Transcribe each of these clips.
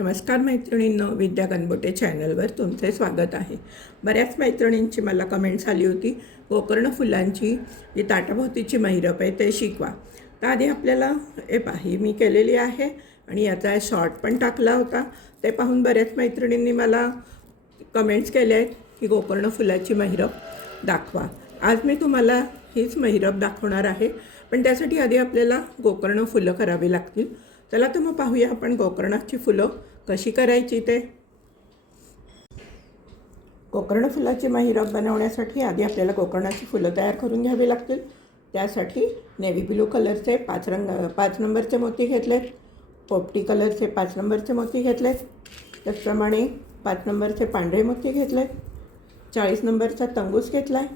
नमस्कार मैत्रिणींनो विद्या गणबोटे चॅनलवर तुमचे स्वागत आहे. बऱ्याच मैत्रिणींची मला कमेंट्स आली होती गोकर्ण फुलांची जी ताटाभोवतीची मैरप आहे ते शिकवा. तर आधी आपल्याला हे पाही मी केलेली आहे आणि याचा शॉर्ट पण टाकला होता. ते पाहून बऱ्याच मैत्रिणींनी मला कमेंट्स केले आहेत की गोकर्ण फुलाची महिरप दाखवा. आज मी तुम्हाला हीच महिरप दाखवणार आहे पण त्यासाठी आधी आपल्याला गोकर्ण फुलं करावी लागतील. चला तर मग पाहूया आपण गोकर्णाची फुलं. कशी करायची ते? गोकर्ण फुलाची महिरप बनवण्यासाठी आधी आपल्याला कोकर्णाची फुलं तयार करून घ्यावी लागतील. त्यासाठी नेव्ही ब्लू कलरचे पाच रंग पाच नंबरचे मोती घेतलेत. पोपटी कलरचे पाच नंबरचे मोती घेतलेत. त्याचप्रमाणे पाच नंबरचे पांढरे मोती घेतलेत. चाळीस नंबरचा तंगूस घेतला आहे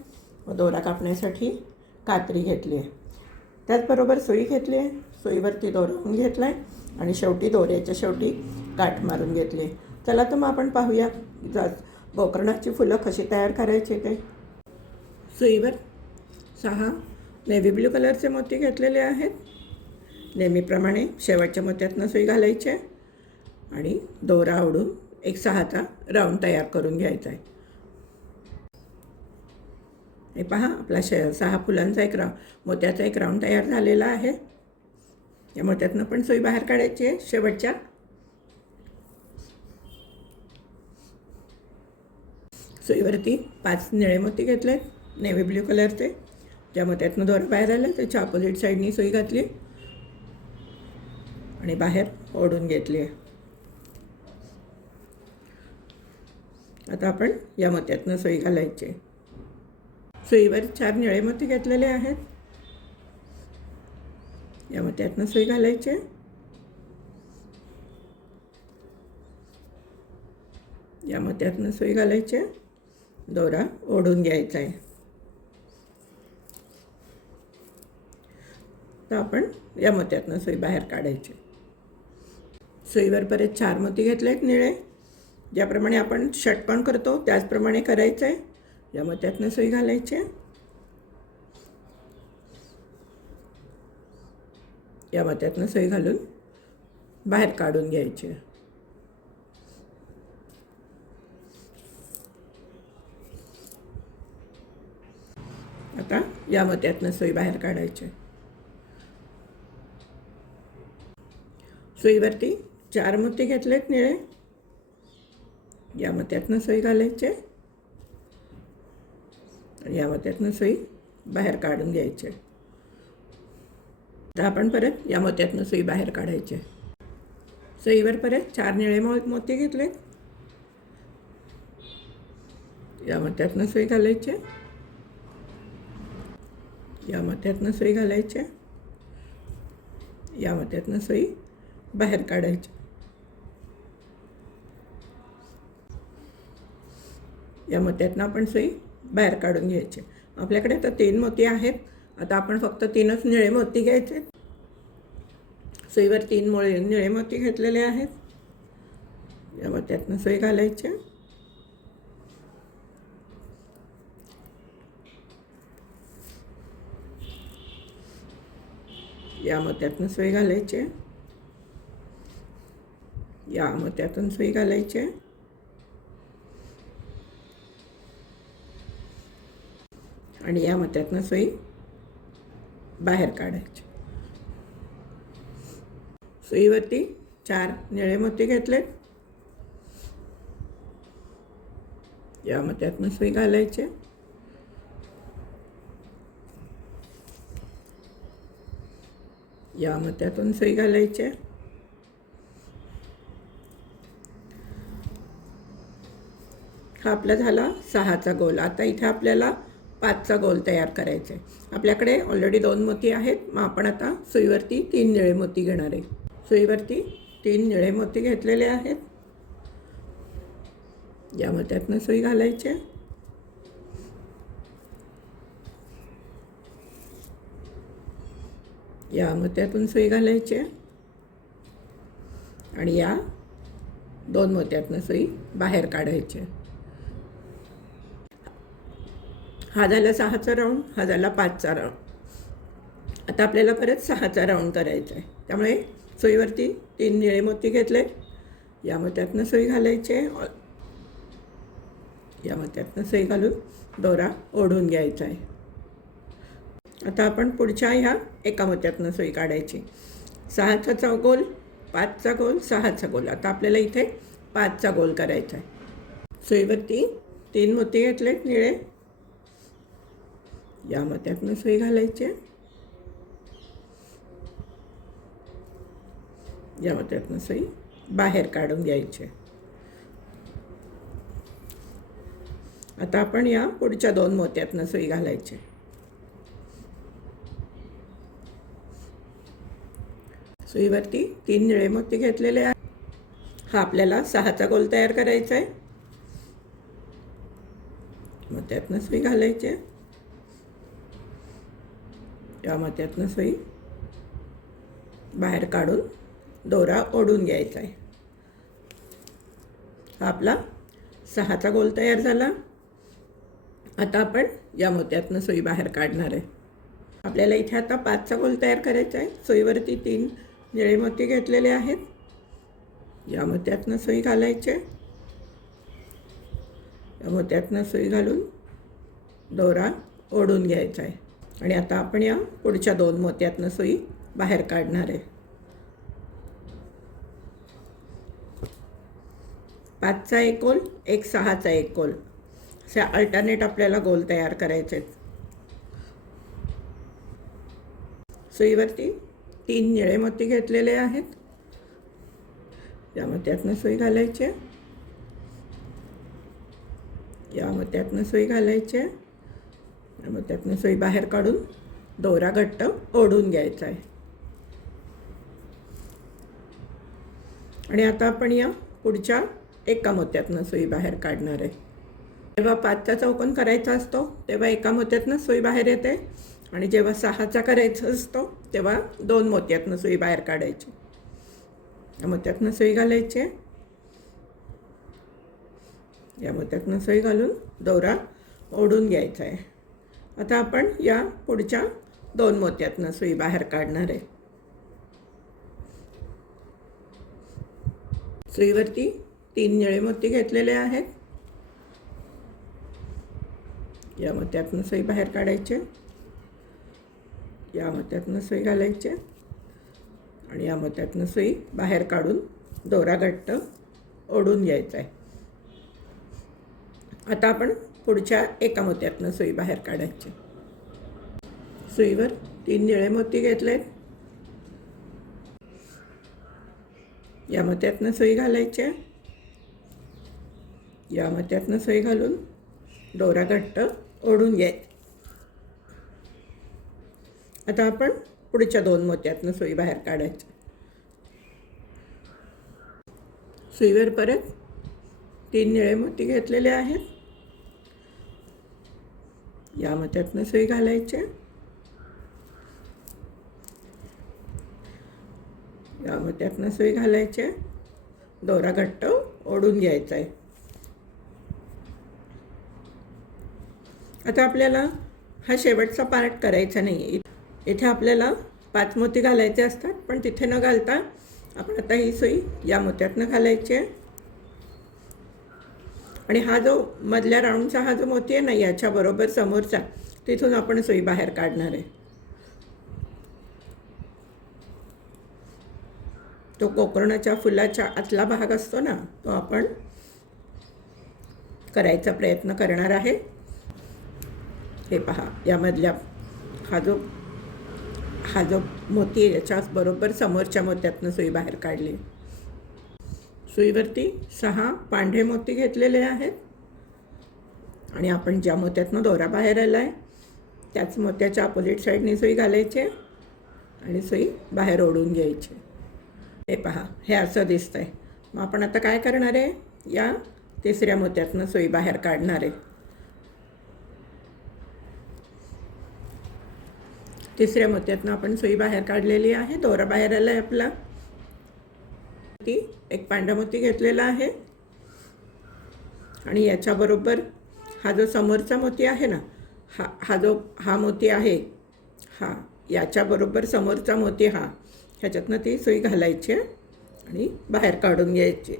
व दोरा कापण्यासाठी कात्री घेतली आहे. त्याचबरोबर सुई घेतली आहे. सुईवरती दोरवून घेतला आहे आणि शेवटी दोऱ्याच्या शेवटी गाठ मारून घेतली. आहे चला तर मग आपण पाहूया. जा गोकर्णाची फुलं कशी तयार करायची ते. सुईवर सहा नेव्ही ब्ल्यू कलरचे मोती घेतलेले आहेत. नेहमीप्रमाणे शेवटच्या मोत्यातनं सुई घालायची आहे. आणि दोरा आवडून एक सहाचा राऊंड तयार करून घ्यायचा आहे. हे पहा आपला शे सहा फुलांचा एक राऊंड मोत्याचा एक राऊंड तयार झालेला आहे. या मोत्यातनं पण सुई बाहेर काढायची आहे. शेवटच्या सुईवरती पाच निळे मोती घेतले नेव्ही ब्ल्यू कलरचे ज्या मोत्यातनं दोरा बाहेर आलं त्याच्या ऑपोजिट साईडनी सुई घातली आणि बाहेर ओढून घेतली. आहे आता आपण या मोत्यातनं सुई घालायची. आहे सुईवर चार निळे मोती घेतलेले आहेत. या मोत्यातनं सुई घालायची. या मोत्यातनं सुई घालायची. दोरा ओढून घ्यायचा आहे. तर आपण या मोत्यातनं सुई बाहेर काढायची. सुईवर परत चार मोती घेतले आहेत निळे. ज्याप्रमाणे आपण षटकोन करतो त्याचप्रमाणे करायचं आहे या मोत्यातनं सुई घालायची. या मोत्यातनं सुई घालून बाहेर काढून घ्यायची. आता या मत्यातनं सोयी बाहेर काढायची. सोयीवरती चार मोती घेतलेत निळे. या मत्यातनं सोयी घालायचे. या मत्यातनं सोयी बाहेर काढून घ्यायचे. तर आपण परत या मोत्यातनं सुई बाहेर काढायचे. सुईवर परत चार निळे मो मोती घेतले या मोत्यातनं सुई घालायचे. या मत्यातनं सुई घालायचे या मत्यातनं सुई बाहेर काढायची या मत्यातनं आपण सुई बाहेर काढून घ्यायचे आपल्याकडे आता तीन मोती आहेत. आता आपण फक्त तीनच निळे मोती घ्यायचे. सुईवर तीन मुळे निळे मोती घेतलेले आहेत. या मत्यातनं सोयी घालायचे या मत्यातून सोय घालायचे. या मत्यातून सोय घालायचे. आणि या मोत्यातनं सोयी बाहेर काढायची. सुईवरती चार निळे मोती घेतलेत. या मोत्यातनं सोयी घालायचे. या मत्यातून सुई घालायचे. हा आपला झाला सहाचा गोल. आता इथे आपल्याला पाचचा गोल तयार करायचा. आहे आपल्याकडे ऑलरेडी दोन मोती आहेत. मग आपण आता सुईवरती तीन निळे मोती घेणार आहे. सुईवरती तीन निळे मोती घेतलेले आहेत. या मत्यातनं सुई घालायचे. या मोत्यातून सुई घालायची आणि या दोन मोत्यातनं सुई बाहेर काढायचे हा झाला सहाचा राऊंड हा झाला पाचचा राऊंड. आता आपल्याला परत सहाचा राऊंड करायचा आहे. त्यामुळे सुईवरती तीन निळे मोती घेतले या मोत्यातनं सुई घालायचे या मोत्यातनं सुई घालून दोरा ओढून घ्यायचा आहे. आता आपण पुढच्या ह्या एका मोत्यातनं सोयी काढायची. सहाचा चौगोल पाचचा गोल सहाचा गोल. आता आपल्याला इथे पाचचा गोल करायचा आहे. सोयीवरती तीन मोती घेतलेत निळे. या मोत्यातनं सुई घालायची या मोत्यातनं सोयी बाहेर काढून घ्यायची आता आपण या पुढच्या दोन मोत्यातनं सोयी घालायची सुईवरती तीन निळे मोती घेतलेले आहेत. हा आपल्याला सहाचा गोल तयार करायचा आहे. मोत्यातनं सुई घालायचे या मोत्यातनं सुई बाहेर काढून दोरा ओढून घ्यायचा आहे. हा आपला सहाचा गोल तयार झाला. आता आपण या मोत्यातनं सुई बाहेर काढणार आहे. आपल्याला इथे आता पाचचा गोल तयार करायचा आहे. सुईवरती तीन निळे मोती घेतलेले आहेत. या मोत्यातनं सुई घालायचे. या मोत्यातनं सुई घालून दोरा ओढून घ्यायचा आहे. आणि आता आपण या पुढच्या दोन मोत्यातनं सुई बाहेर काढणार आहे. पाचचा एक गोल एक सहाचा एक गोल. असे अल्टरनेट आपल्याला गोल तयार करायचे आहेत. सुईवरती तीन निळे मोती घेतलेले आहेत. या मोत्यातनं सुई घालायचे. या मोत्यातनं सुई घालायचे. या मोत्यातनं सुई बाहेर काढून दोरा घट्ट ओढून घ्यायचा आहे. आणि आता आपण या पुढच्या एका मोत्यातनं सुई बाहेर काढणार आहे. जेव्हा पाचचा चौकोन करायचा असतो तेव्हा एका मोत्यातनं सुई बाहेर येते. आणि जेव्हा सहाचा करायचा असतो तेव्हा दोन मोत्यातनं सुई बाहेर काढायची. या मोत्यातनं सुई घालायची. या मोत्यातनं सुई घालून दोरा ओढून घ्यायचा आहे. आता आपण या पुढच्या दोन मोत्यातनं सुई बाहेर काढणार आहे. सुईवरती तीन निळे मोती घेतलेले आहेत. या मोत्यातनं सुई बाहेर काढायचे. या मोत्यातनं सुई घालायचे आणि या मोत्यातनं सुई बाहेर काढून दोरा घट्ट ओढून घ्यायचा आहे. आता आपण पुढच्या एका मोत्यातनं सुई बाहेर काढायची सुईवर तीन निळे मोती घेतले या मोत्यातनं सुई घालायचे या मोत्यातनं सुई घालून दोरा घट्ट ओढून घ्यायचे आता आपण पुढच्या दोन मोत्यातनं सुई बाहेर काढायची. सुईवर परत तीन निळे मोती घेतलेले आहेत. या मोत्यातनं सुई घालायचे या मोत्यातनं सुई घालायची दोरा घट्ट ओढून घ्यायचा आहे. आता आपल्याला हा शेवटचा पार्ट करायचा नाही आहे इथे आपल्याला पाच मोती घालायचे असतात पण तिथे न घालता आपण आता ही सोई या मोत्यातनं घालायची आहे. आणि हा जो मधल्या राऊंडचा हा जो मोती आहे ना याच्याबरोबर समोरचा तिथून आपण सुई बाहेर काढणार आहे. तो कोकर्णाच्या फुलाच्या आतला भाग असतो ना तो आपण करायचा प्रयत्न करणार आहे. हे पहा यामधल्या हा जो हा जो मोती आहे याच्या बरोबर समोरच्या मोत्यातनं सुई बाहेर काढली. सुईवरती सहा पांढरे मोती घेतलेले आहेत. आणि आपण ज्या मोत्यातनं दोरा बाहेर आला आहे त्याच मोत्याच्या अपोजिट साईडने सुई घालायची आणि सुई बाहेर ओढून घ्यायची. हे पहा हे असं दिसतं आहे मग आपण आता काय करणार आहे? या तिसऱ्या मोत्यातनं सुई बाहेर काढणार आहे. तिसऱ्या मोत्यातनं आपण सुई बाहेर काढलेली आहे. दोरा बाहेर आला आहे आपला. ती एक पांढरा मोती घेतलेला आहे. आणि याच्याबरोबर हा जो समोरचा मोती आहे ना हा हा जो हा मोती आहे हा याच्याबरोबर समोरचा मोती हा ह्याच्यातनं ती सुई घालायची आहे आणि बाहेर काढून घ्यायची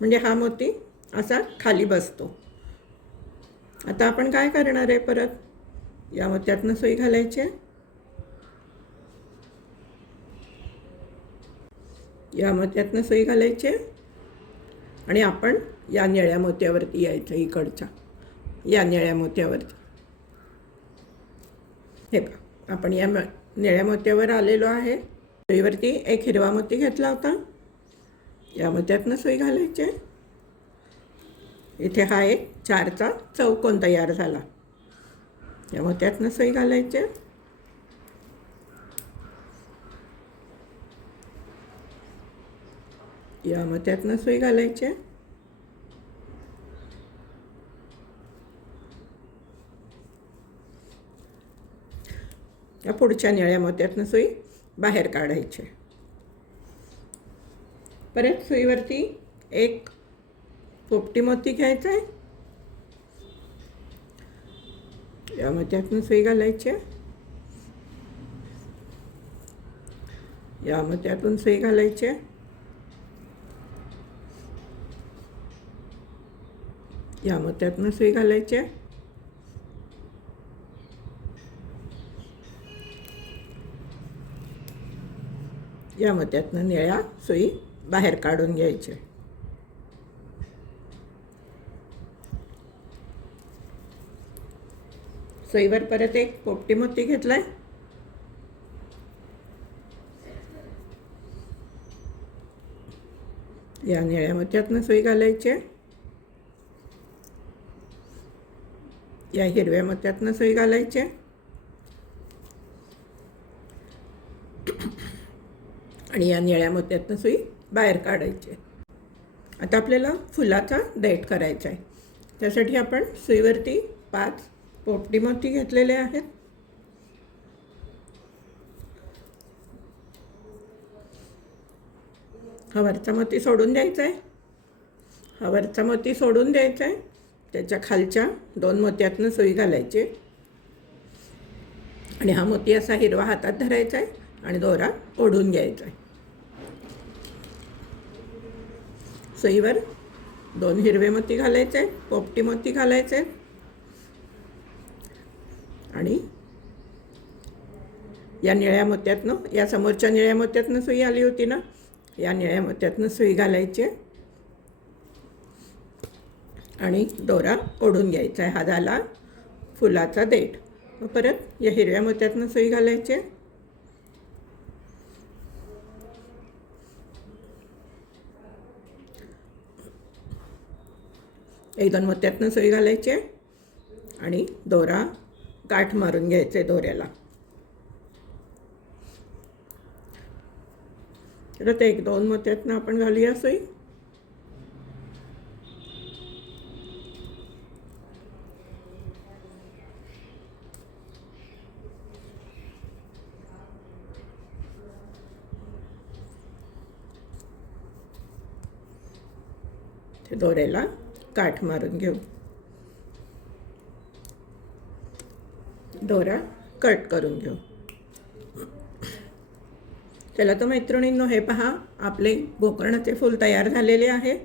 म्हणजे हा मोती असा खाली बसतो. आता आपण काय करणार आहे परत या मोत्यातनं सुई घालायची आहे. या मोत्यातनं सुई घालायची आहे. आणि आपण या निळ्या मोत्यावरती यायचं इकडच्या या निळ्या मोत्यावरती हे पहा आपण या म निळ्या मोत्यावर आलेलो आहे सोयीवरती एक हिरवा मोती घेतला होता या मोत्यातनं सुई घालायची आहे. इथे हा एक चारचा चौकोन तयार झाला. या मोत्यातनं सुई घालायची. आहे. या मोत्यातनं सुई घालायची. घालायचे या पुढच्या निळ्या मोत्यातनं सुई बाहेर काढायची. परत सुईवरती एक पोपटी मोती घ्यायचा आहे या आपण सोयी घालायच्या यामध्ये या मोत्यातून घालायच्या यामध्ये आपण या घालायच्या यामध्ये आपण या निळ्या सुई बाहेर काढून घ्यायचे सुईवर परत एक पोपटी मोती घेतलाय या निळ्या मोत्यातनं सुई घालायची आहे. या हिरव्या मोत्यातनं सुई घालायची आहे. आणि या निळ्या मोत्यातनं सुई बाहेर काढायची आहे. आता आपल्याला फुलाचा देठ करायचा आहे त्यासाठी आपण सुईवरती पाच पोपटी मोती घेतलेले आहेत. हा वरचा मोती सोडून द्यायचा आहे हा वरचा मोती सोडून द्यायचा आहे त्याच्या खालच्या दोन मोत्यातनं सुई घालायची. आणि हा मोती असा हिरवा हातात धरायचा आहे आणि दोरा ओढून घ्यायचा आहे सुईवर दोन हिरवे मोती घालायचे पोपटी मोती घालायचे आहेत आणि या निळ्या मोत्यातनं या समोरच्या निळ्या मोत्यातनं सुई आली होती ना या निळ्या मोत्यातनं सुई घालायची. आणि दोरा ओढून घ्यायचा आहे हा झाला फुलाचा देठ. मग परत या हिरव्या मोत्यातनं सुई घालायची. एक दोन मोत्यातनं सुई घालायची. आणि दोरा गाठ मारून घ्यायचे दोऱ्याला. ते एक दोन मोत्यातनं आपण घालूया सुई दोऱ्याला काठ मारून घेऊ. दोरा कट करून घेऊ. चला तर मैत्रिणींनो हे पहा आपले गोकर्णाचे फूल तयार झालेले आहे.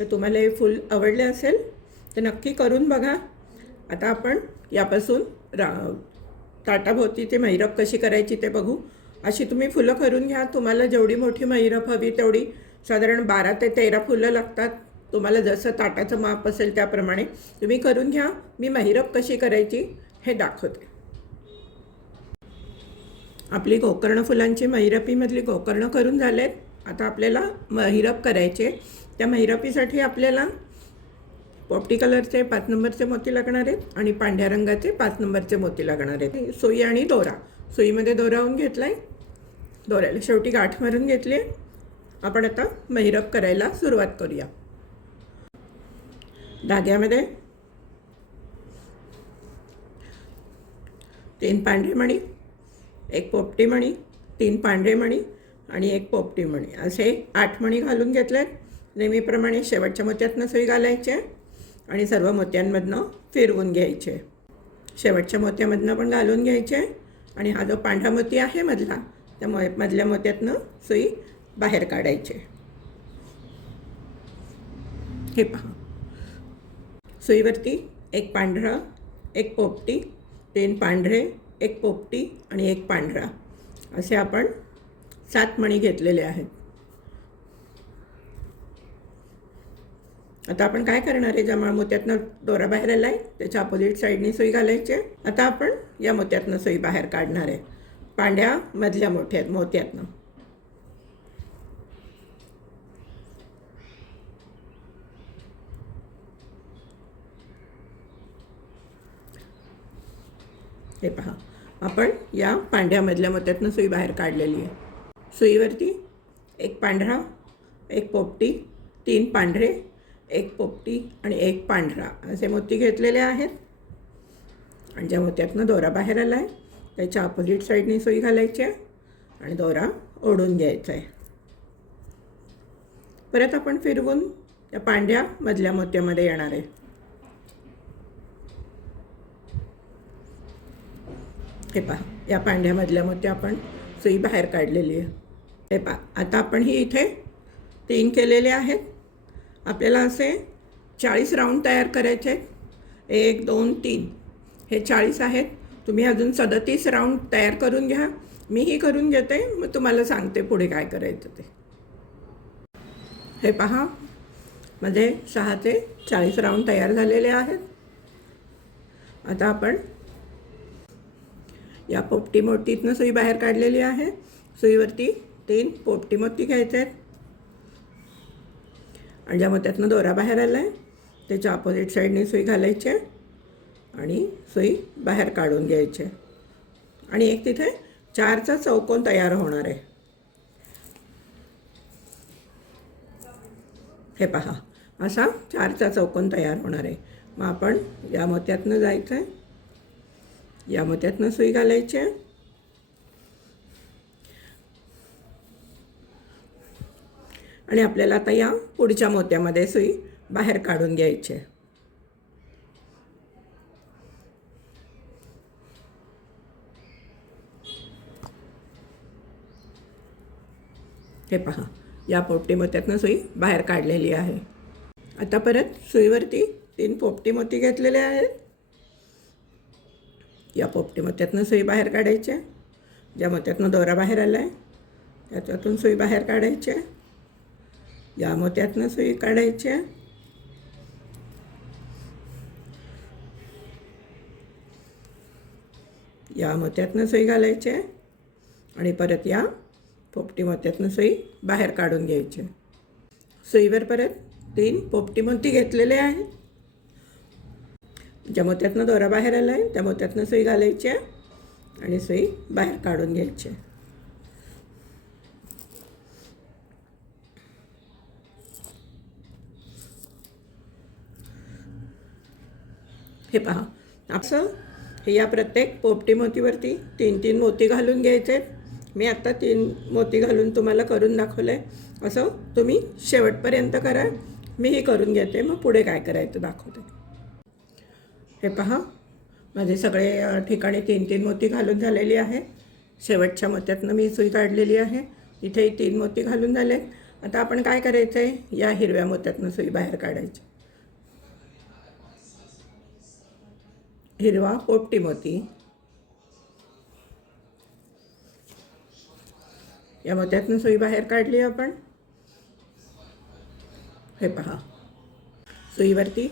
तर तुम्हाला हे फूल आवडले असेल तर नक्की करून बघा. आता आपण यापासून रा ताटाभोवतीची मैरप कशी करायची ते बघू. अशी तुम्ही फुलं करून घ्या. तुम्हाला जेवढी मोठी मैरप हवी तेवढी साधारण बारा ते तेरा फुलं लागतात. तुम्हाला जसं ताटाचं माप असेल त्याप्रमाणे तुम्ही करून घ्या. मी महिरप कशी करायची हे दाखवते. आपली गोकर्ण फुलांची महिरपीमधली गोकर्ण करून झालेत. आता आपल्याला महिरप करायचे. त्या महिरपीसाठी आपल्याला पोपटी कलरचे पाच नंबरचे मोती लागणार आहेत आणि पांढऱ्या रंगाचे पाच नंबरचे मोती लागणार आहेत. सुई आणि दोरा. सुईमध्ये दोरावून घेतला आहे दोऱ्याला शेवटी गाठ मारून घेतली आहे. आपण आता महिरप करायला सुरुवात करूया. धाग्यामध्ये तीन पांढरे मणी एक पोपटी मणी तीन पांढरे मणी आणि एक पोपटी मणी. असे आठ मणी घालून घेतलेत. नेहमीप्रमाणे शेवटच्या मोत्यातनं सुई घालायचे आणि सर्व मोत्यांमधनं फिरवून घ्यायचे. शेवटच्या मोत्यामधनं पण घालून घ्यायचे आणि हा जो पांढरा मोती आहे मधला त्या मो मधल्या मोत्यातनं सुई बाहेर काढायचे. हे पहा. सुईवरती एक पांढरा एक पोपटी तीन पांढरे एक पोपटी आणि एक पांढरा. असे आपण सात मणी घेतलेले आहेत. आता आपण काय करणार आहे? जमा मोत्यातनं दोरा बाहेर आला आहे त्याच्या अपोजिट साईडने सुई घालायची आहे. आता आपण या मोत्यातनं सुई बाहेर काढणार आहे. पांढ्या मधल्या मोठ्यात मोत्यातनं. हे पहा. आपण या पांढऱ्यामधल्या मोत्यातनं सुई बाहेर काढलेली आहे. सुईवरती एक पांढरा एक पोपटी तीन पांढरे एक पोपटी आणि एक पांढरा. असे मोती घेतलेले आहेत. आणि ज्या मोत्यातनं दोरा बाहेर आला आहे त्याच्या अपोजिट साईडने सुई घालायची आहे आणि दोरा ओढून घ्यायचा आहे. परत आपण फिरवून त्या पांढऱ्या मधल्या मोत्यामध्ये येणार आहे. हे पहा. या पांढ्यामधल्या मोत्या आपण सुई बाहेर काढलेली आहे. हे पहा. आता आपण ही इथे तीन केलेले आहेत. आपल्याला असे चाळीस राऊंड तयार करायचे आहेत. एक दोन तीन. हे चाळीस आहेत. तुम्ही अजून सदतीस राऊंड तयार करून घ्या. मीही करून घेते. मग तुम्हाला सांगते पुढे काय करायचं ते. हे पहा. माझे सहा ते चाळीस राऊंड तयार झालेले आहेत. आता आपण या पोपटी मोतीतनं सुई बाहेर काढलेली आहे. सुईवरती तीन पोपटी मोती घ्यायचे आहेत. आणि ज्या मोत्यातनं दोरा बाहेर आला आहे त्याच्या अपोजिट साईडने सुई घालायची आहे आणि सुई बाहेर काढून घ्यायची आणि एक तिथे चारचा चौकोन तयार होणार आहे. हे पहा असा चारचा चौकोन तयार होणार आहे. मग आपण या मोत्यातनं जायचं आहे या मोत्यातनं सुई घालायची. आहे आणि आपल्याला आता या पुढच्या मोत्यामध्ये सुई बाहेर काढून घ्यायची. आहे हे पहा या पोपटी मोत्यातनं सुई बाहेर काढलेली आहे. आता परत सुईवरती तीन पोपटी मोती घेतलेले आहेत. या पोपटी मोत्यातनं सुई बाहेर काढायच्या ज्या मोत्यातनं दोरा बाहेर आला आहे त्याच्यातून सुई बाहेर काढायच्या या मोत्यातनं सुई काढायच्या. या मोत्यातनं सुई घालायची आहे आणि परत या पोपटी मोत्यातनं सुई बाहेर काढून घ्यायची सुईवर परत तीन पोपटी मोती घेतलेले आहेत. ज्या मोत्यातनं दोरा बाहेर आला आहे त्या मोत्यातनं सुई घालायची आहे आणि सुई बाहेर काढून घ्यायची आहे हे पहा असं हे या प्रत्येक पोपटी मोतीवरती तीन तीन मोती घालून घ्यायचे मी आत्ता तीन मोती घालून तुम्हाला करून दाखवलं आहे असं तुम्ही शेवटपर्यंत करा. मीही करून घेते मग पुढे काय करायचं दाखवते. हे पहा. माझे सगळे ठिकाणी तीन तीन मोती घालून झालेली आहे. शेवटच्या मोत्यातनं मी सुई काढलेली आहे. इथेही तीन मोती घालून झाले. आता आपण काय करायचं आहे या हिरव्या मोत्यातनं सुई बाहेर काढायची. हिरवा पोपटी मोती. या मोत्यातनं सुई बाहेर काढली आपण. हे पहा. सुईवरती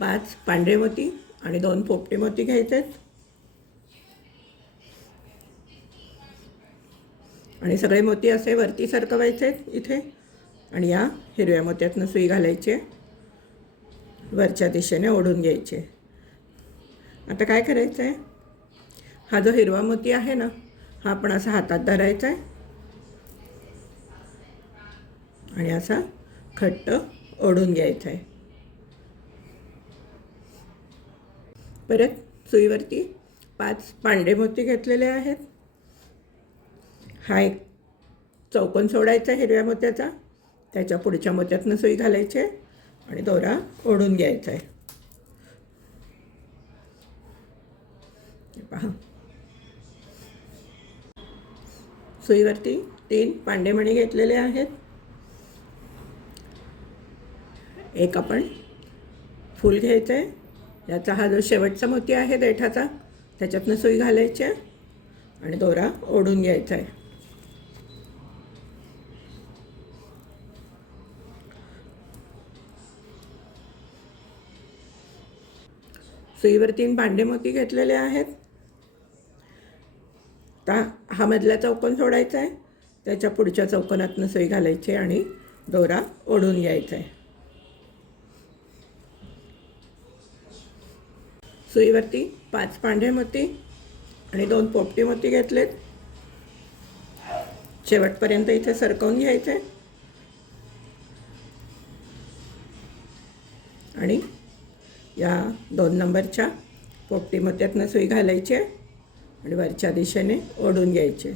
पाच पांढरे मोती. आणि दोन पोपटे मोती घ्यायचे आहेत आणि सगळे मोती असे वरती सरकवायचे आहेत इथे. आणि या हिरव्या मोत्यातनं सुई घालायची. आहे वरच्या दिशेने ओढून घ्यायचे. आता काय करायचं आहे हा जो हिरवा मोती आहे ना हा आपण असा हातात धरायचा आहे आणि असा खट्ट ओढून घ्यायचा आहे परत सुईवरती पाच पांढरे मोती घेतलेले आहेत. हा एक चौकोन सोडायचा हिरव्या मोत्याचा. त्याच्या पुढच्या मोत्यातनं सुई घालायची आहे आणि दोरा ओढून घ्यायचा आहे. पहा. सुईवरती तीन पांडेमणी घेतलेले आहेत. एक आपण फूल घ्यायचं आहे याचा हा जो शेवटचा मोती आहे देठाचा त्याच्यातनं सुई घालायची आहे आणि दोरा ओढून घ्यायचा आहे. सुईवर तीन भांडे मोती घेतलेले आहेत. ता हा मधला चौकोन सोडायचा आहे. त्याच्या पुढच्या चौकोनातनं सुई घालायची आणि दोरा ओढून घ्यायचा आहे. सुईवरती पाच पांढरे मोती आणि दोन पोपटी मोती घेतलेत. शेवटपर्यंत इथे सरकवून घ्यायचे. आणि या दोन नंबरच्या पोपटी मोत्यातनं सुई घालायची आहे आणि वरच्या दिशेने ओढून घ्यायचे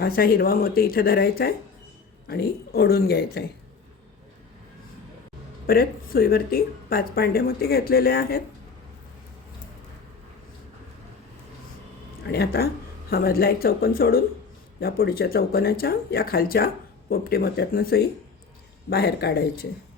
असा हिरवा मोती इथे धरायचा आहे आणि ओढून घ्यायचा आहे. परत सुईवरती पाच पांढे मोती घेतलेले आहेत. आणि आता हा मधला एक चौकन सोडून या पुढच्या चौकोनाच्या या खालच्या पोपटी मोत्यातनं सुई बाहेर काढायचे.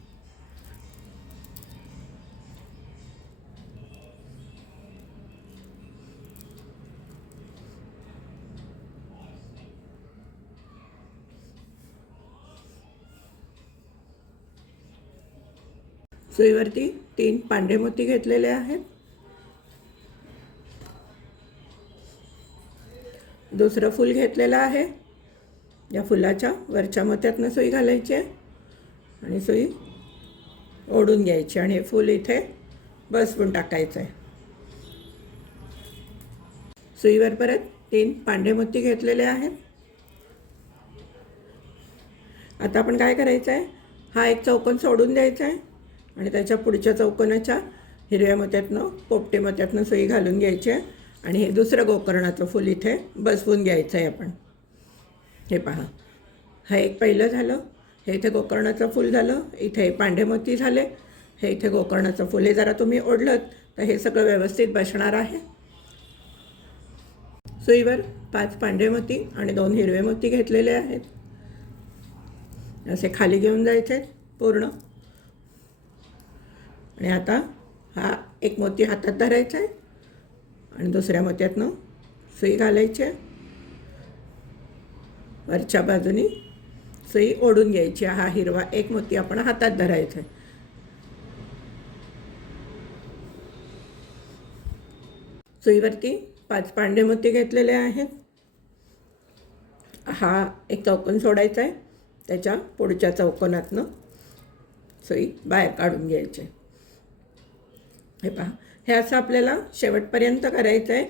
सुईवरती तीन पांढरे मोती घेतलेले आहेत. दुसरं फूल घेतलेलं आहे. या फुलाच्या वरच्या मोत्यातनं सुई घालायची आहे आणि सुई ओढून घ्यायची आणि हे फूल इथे बसवून टाकायचं आहे. सुईवर परत तीन पांढरे मोती घेतलेले आहेत. आता आपण काय करायचं आहे? हा एक चौकोन सोडून द्यायचा आहे. आणि त्याच्या पुढच्या चौकोनाच्या हिरव्या मोत्यातनं पोपटे मोत्यातनं सुई घालून घ्यायची आहे. आणि हे दुसरं गोकर्णाचं फूल इथे बसवून घ्यायचं आहे आपण. हे पहा. हा एक पहिलं झालं. हे इथे गोकर्णाचं फूल झालं. इथे पांढेमोती झाले. हे इथे गोकर्णाचं फूल. हे जरा तुम्ही ओढलं तर हे सगळं व्यवस्थित बसणार आहे. सुईवर पाच पांढरे मोती आणि दोन हिरवे मोती घेतलेले आहेत. असे खाली घेऊन जायचे पूर्ण. आणि आता हा एक मोती हातात धरायचा आहे आणि दुसऱ्या मोत्यातनं सुई घालायची आहे. वरच्या बाजूनी सुई ओढून घ्यायची हा हिरवा एक मोती आपण हातात धरायचा आहे. सुईवरती पाच पांढरे मोती घेतलेले आहेत. हा एक चौकोन सोडायचा आहे. त्याच्या पुढच्या चौकोनातनं सुई बाहेर काढून घ्यायचे हे पहा. हे असं आपल्याला शेवटपर्यंत करायचं आहे.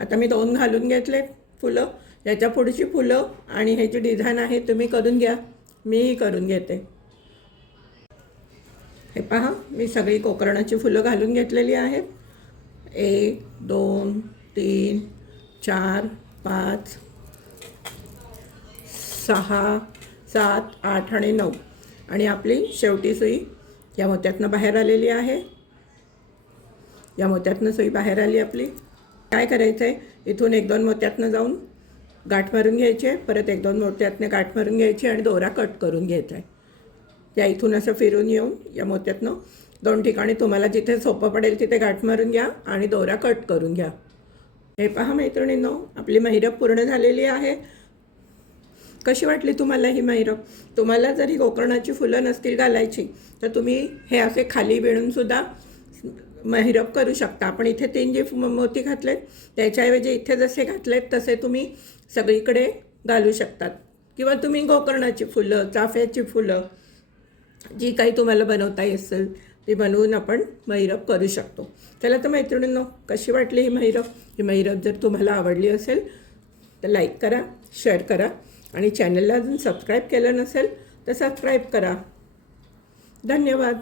आता मी दोन घालून घेतले फुलं. याच्या पुढची फुलं आणि ह्याची डिझाईन आहे तुम्ही करून घ्या. मीही करून घेते. हे पहा मी सगळी कोकर्णाची फुलं घालून घेतलेली आहेत. एक दोन तीन चार पाच सहा सात आठ आणि नऊ. आणि आपली शेवटी सुई या मोत्यातनं बाहेर आलेली आहे. या मोत्यातनं सुई बाहेर आली आपली. काय करायचं आहे इथून एक दोन मोत्यातनं जाऊन गाठ मारून घ्यायचे आहे परत एक दोन मोत्यातनं गाठ मारून घ्यायची आणि दोरा कट करून घ्यायचा आहे त्या इथून असं फिरून येऊन या मोत्यातनं दोन ठिकाणी तुम्हाला जिथे सोपं पडेल तिथे गाठ मारून घ्या आणि दोरा कट करून घ्या. हे पहा मैत्रिणींनो आपली महिरप पूर्ण झालेली आहे. कशी वाटली तुम्हाला ही महिरप तुम्हाला जरी गोकर्णाची फुलं नसतील घालायची तर तुम्ही हे असे खाली विणूनसुद्धा महिरप करू शकता. आपण इथे तीन जे म- मोती घातलेत त्याच्याऐवजी इथे जसे घातलेत तसे तुम्ही सगळीकडे घालू शकतात. किंवा तुम्ही गोकर्णाची फुलं चाफ्याची फुलं जी काही तुम्हाला बनवता असेल ती बनवून आपण महिरप करू शकतो. चला तर मैत्रिणींनो कशी वाटली ही महिरप ही महिरप जर तुम्हाला आवडली असेल तर लाईक करा शेअर करा. आणि चॅनलला अजून सबस्क्राईब केलं नसेल तर सबस्क्राईब करा. धन्यवाद.